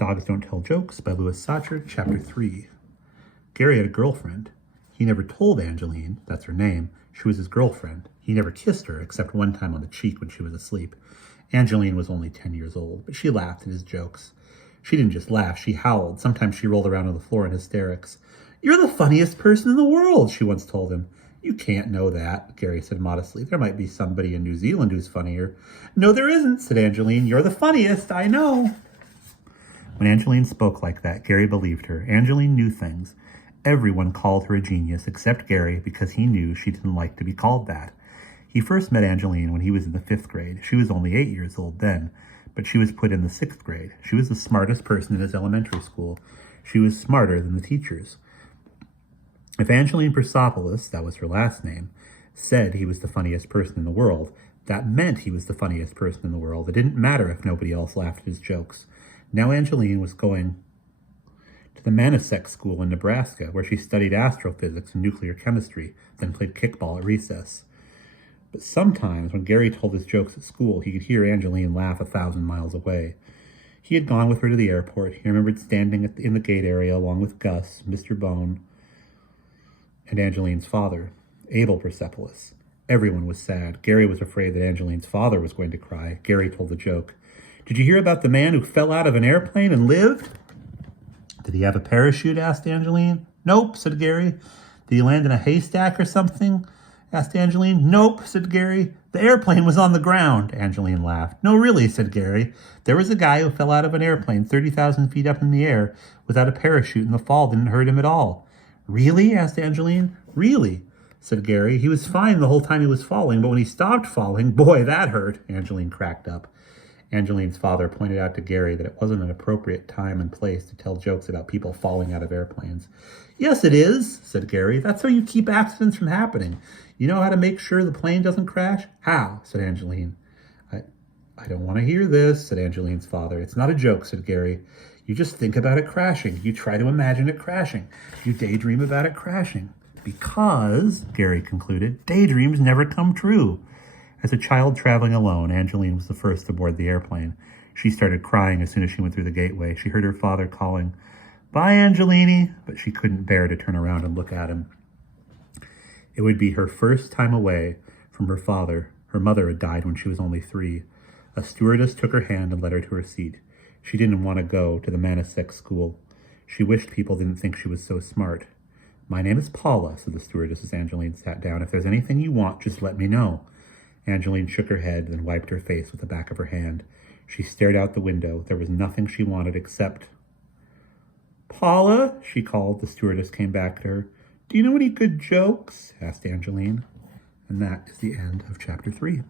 Dogs Don't Tell Jokes by Louis Sachar, Chapter 3. Gary had a girlfriend. He never told Angeline, that's her name, she was his girlfriend. He never kissed her, except one time on the cheek when she was asleep. Angeline was only 10 years old, but she laughed at his jokes. She didn't just laugh, she howled. Sometimes she rolled around on the floor in hysterics. "You're the funniest person in the world," she once told him. "You can't know that," Gary said modestly. "There might be somebody in New Zealand who's funnier." "No, there isn't," said Angeline. "You're the funniest, I know." When Angeline spoke like that, Gary believed her. Angeline knew things. Everyone called her a genius except Gary because he knew she didn't like to be called that. He first met Angeline when he was in the 5th grade. She was only 8 years old then, but she was put in the 6th grade. She was the smartest person in his elementary school. She was smarter than the teachers. If Angeline Persopoulos, that was her last name, said he was the funniest person in the world, that meant he was the funniest person in the world. It didn't matter if nobody else laughed at his jokes. Now Angeline was going to the Manasek School in Nebraska, where she studied astrophysics and nuclear chemistry, then played kickball at recess. But sometimes, when Gary told his jokes at school, he could hear Angeline laugh 1,000 miles away. He had gone with her to the airport. He remembered standing in the gate area along with Gus, Mr. Bone, and Angeline's father, Abel Persopoulos. Everyone was sad. Gary was afraid that Angeline's father was going to cry. Gary told the joke. "Did you hear about the man who fell out of an airplane and lived?" "Did he have a parachute?" asked Angeline. "Nope," said Gary. "Did he land in a haystack or something?" asked Angeline. "Nope," said Gary. "The airplane was on the ground." Angeline laughed. "No, really," said Gary. "There was a guy who fell out of an airplane 30,000 feet up in the air without a parachute, and the fall didn't hurt him at all." "Really?" asked Angeline. "Really," said Gary. "He was fine the whole time he was falling, but when he stopped falling, boy, that hurt." Angeline cracked up. Angeline's father pointed out to Gary that it wasn't an appropriate time and place to tell jokes about people falling out of airplanes. "Yes, it is," said Gary. "That's how you keep accidents from happening. You know how to make sure the plane doesn't crash?" "How?" said Angeline. I don't want to hear this," said Angeline's father. "It's not a joke," said Gary. "You just think about it crashing. You try to imagine it crashing. You daydream about it crashing. Because," Gary concluded, "daydreams never come true." As a child traveling alone, Angeline was the first aboard the airplane. She started crying as soon as she went through the gateway. She heard her father calling, "Bye, Angelini," but she couldn't bear to turn around and look at him. It would be her first time away from her father. Her mother had died when she was only 3. A stewardess took her hand and led her to her seat. She didn't want to go to the Manasek School. She wished people didn't think she was so smart. "My name is Paula," said the stewardess as Angeline sat down. "If there's anything you want, just let me know." Angeline shook her head, then wiped her face with the back of her hand. She stared out the window. There was nothing she wanted except... "Paula," she called. The stewardess came back to her. "Do you know any good jokes?" asked Angeline. And that is the end of Chapter 3.